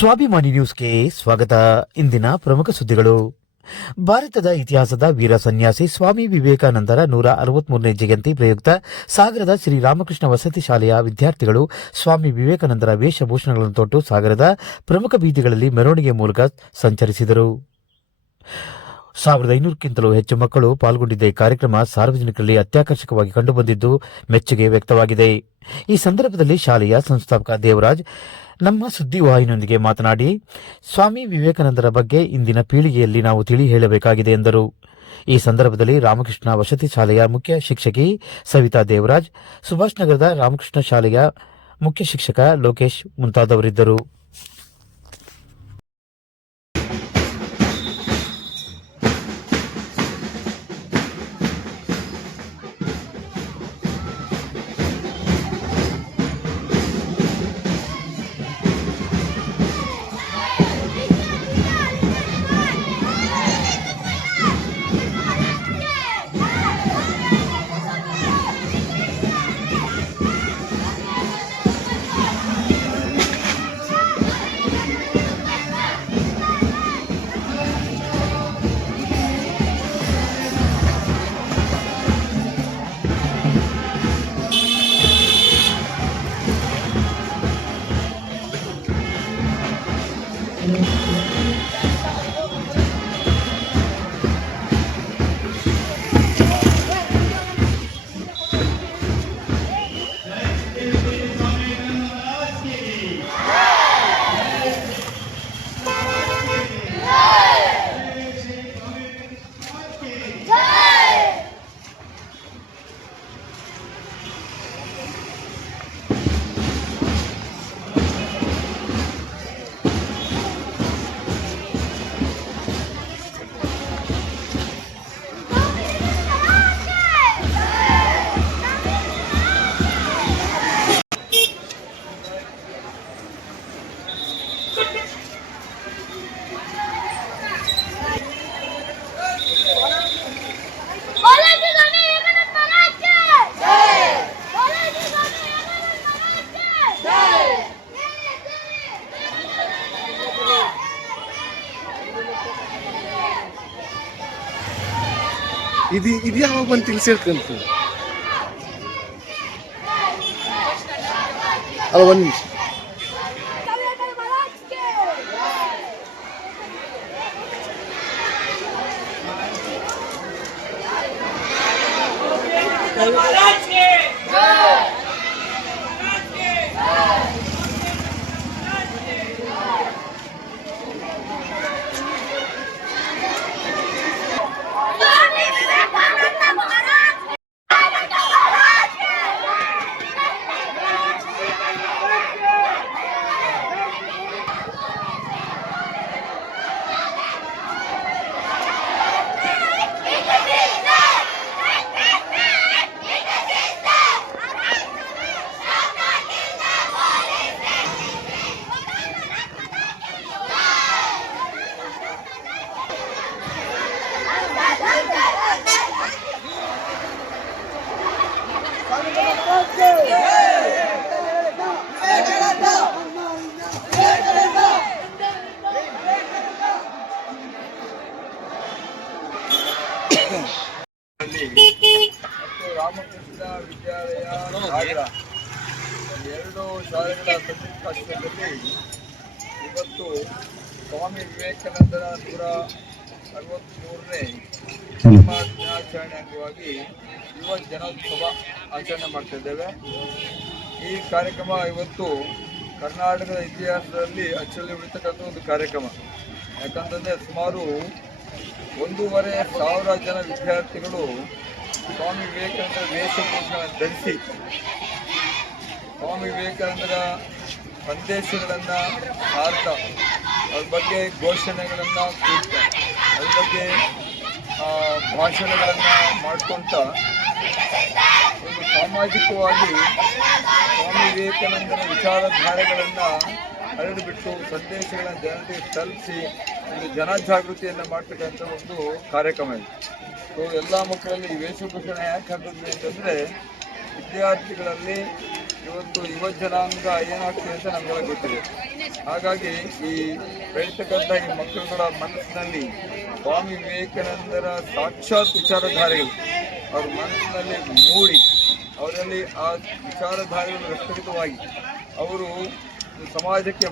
ಸ್ವಾಭಿಮಾನಿ ನ್ಯೂಸ್ಗೆ ಸ್ವಾಗತ. ಇಂದಿನ ಪ್ರಮುಖ ಸುದ್ದಿಗಳು. ಭಾರತದ ಇತಿಹಾಸದ ವೀರ ಸನ್ಯಾಸಿ ಸ್ವಾಮಿ ವಿವೇಕಾನಂದರ 163ನೇ ಜಯಂತಿ ಪ್ರಯುಕ್ತ ಸಾಗರದ ಶ್ರೀರಾಮಕೃಷ್ಣ ವಸತಿ ಶಾಲೆಯ ವಿದ್ಯಾರ್ಥಿಗಳು ಸ್ವಾಮಿ ವಿವೇಕಾನಂದರ ವೇಷಭೂಷಣಗಳನ್ನು ತೊಟ್ಟು ಸಾಗರದ ಪ್ರಮುಖ ಬೀದಿಗಳಲ್ಲಿ ಮೆರವಣಿಗೆ ಮೂಲಕ ಸಂಚರಿಸಿದರು. 1500ಕ್ಕಿಂತಲೂ ಹೆಚ್ಚು ಮಕ್ಕಳು ಪಾಲ್ಗೊಂಡಿದ್ದ ಈ ಕಾರ್ಯಕ್ರಮ ಸಾರ್ವಜನಿಕರಲ್ಲಿ ಅತ್ಯಾಕರ್ಷಕವಾಗಿ ಕಂಡುಬಂದಿದ್ದು ಮೆಚ್ಚುಗೆ ವ್ಯಕ್ತವಾಗಿದೆ. ಈ ಸಂದರ್ಭದಲ್ಲಿ ಶಾಲೆಯ ಸಂಸ್ಥಾಪಕ ದೇವರಾಜ್ ನಮ್ಮ ಸುದ್ದಿವಾಹಿನಿಯೊಂದಿಗೆ ಮಾತನಾಡಿ, ಸ್ವಾಮಿ ವಿವೇಕಾನಂದರ ಬಗ್ಗೆ ಇಂದಿನ ಪೀಳಿಗೆಯಲ್ಲಿ ನಾವು ತಿಳಿ ಹೇಳಬೇಕಾಗಿದೆ ಎಂದರು. ಈ ಸಂದರ್ಭದಲ್ಲಿ ರಾಮಕೃಷ್ಣ ವಸತಿ ಶಾಲೆಯ ಮುಖ್ಯ ಶಿಕ್ಷಕಿ ಸವಿತಾ ದೇವರಾಜ್, ಸುಭಾಷ್ ನಗರದ ರಾಮಕೃಷ್ಣ ಶಾಲೆಯ ಮುಖ್ಯ ಶಿಕ್ಷಕ ಲೋಕೇಶ್ ಮುಂತಾದವರಿದ್ದರು. ಇದು ಯಾವಾಗ ಬಂದು ತಿಳಿಸಿರ್ಕಂತ ಅಲ್ಲ ಒಂದು ನಿಮಿಷ. ರಾಮಕೃಷ್ಣ ವಿದ್ಯಾಲಯ ಸಾಗರ ಎರಡು ಶಾಲೆಗಳ ಸಂಯುಕ್ತಾಶ್ರಯದಲ್ಲಿ ಇವತ್ತು ಸ್ವಾಮಿ ವಿವೇಕಾನಂದರ 163ನೇ ದಿನಾಚರಣೆ ಅಂಗವಾಗಿ ಯುವ ಜನೋತ್ಸವ ಆಚರಣೆ ಮಾಡ್ತಿದ್ದೇವೆ. ಈ ಕಾರ್ಯಕ್ರಮ ಇವತ್ತು ಕರ್ನಾಟಕದ ಇತಿಹಾಸದಲ್ಲಿ ಅಚ್ಚಲ್ಲಿ ಉಳಿತಕ್ಕಂಥ ಒಂದು ಕಾರ್ಯಕ್ರಮ. ಯಾಕಂತಂದರೆ ಸುಮಾರು 1,500 ಜನ ವಿದ್ಯಾರ್ಥಿಗಳು ಸ್ವಾಮಿ ವಿವೇಕಾನಂದರ ವೇಷಭೂಷಣಗಳನ್ನು ಧರಿಸಿ ಸ್ವಾಮಿ ವಿವೇಕಾನಂದರ ಸಂದೇಶಗಳನ್ನು ಹಾಡ್ತಾ ಅದ್ರ ಬಗ್ಗೆ ಘೋಷಣೆಗಳನ್ನು ಕೂಡ್ತಾ ಅದ್ರ ಬಗ್ಗೆ ಭಾಷಣಗಳನ್ನು ಮಾಡ್ಕೊತ ಒಂದು ಸಾಮಾಜಿಕವಾಗಿ ಸ್ವಾಮಿ ವಿವೇಕಾನಂದರ ವಿಚಾರಧಾರೆಗಳನ್ನು ಹರಡಿಬಿಟ್ಟು ಸಂದೇಶಗಳನ್ನು ಜನತೆಗೆ ತಲುಪಿಸಿ ಒಂದು ಜನಜಾಗೃತಿಯನ್ನು ಮಾಡ್ತಕ್ಕಂಥ ಒಂದು ಕಾರ್ಯಕ್ರಮ ಇದೆ. ಸೊ ಎಲ್ಲ ಮಕ್ಕಳಲ್ಲಿ ವೇಷಭೂಷಣ ಯಾಕೆ ಹಾಕಿದ್ವಿ ಅಂತಂದರೆ ವಿದ್ಯಾರ್ಥಿಗಳಲ್ಲಿ ಇವತ್ತು ಯುವ ಜನಾಂಗ ಏನಾಗ್ತದೆ ಅಂತ ನಮಗೆಲ್ಲ ಗೊತ್ತಿದೆ. ಹಾಗಾಗಿ ಈ ಬೆಳೀತಕ್ಕಂಥ ಈ ಮಕ್ಕಳುಗಳ ಮನಸ್ಸಿನಲ್ಲಿ ಸ್ವಾಮಿ ವಿವೇಕಾನಂದರ ಸಾಕ್ಷಾತ್ ವಿಚಾರಧಾರೆಗಳು ಅವ್ರ ಮನಸ್ಸಿನಲ್ಲಿ ಮೂಡಿ ಅವರಲ್ಲಿ ಆ ವಿಚಾರಧಾರೆಗಳು ರಕ್ಷಿತವಾಗಿ ಅವರು ಸಮಾಜಕ್ಕೆ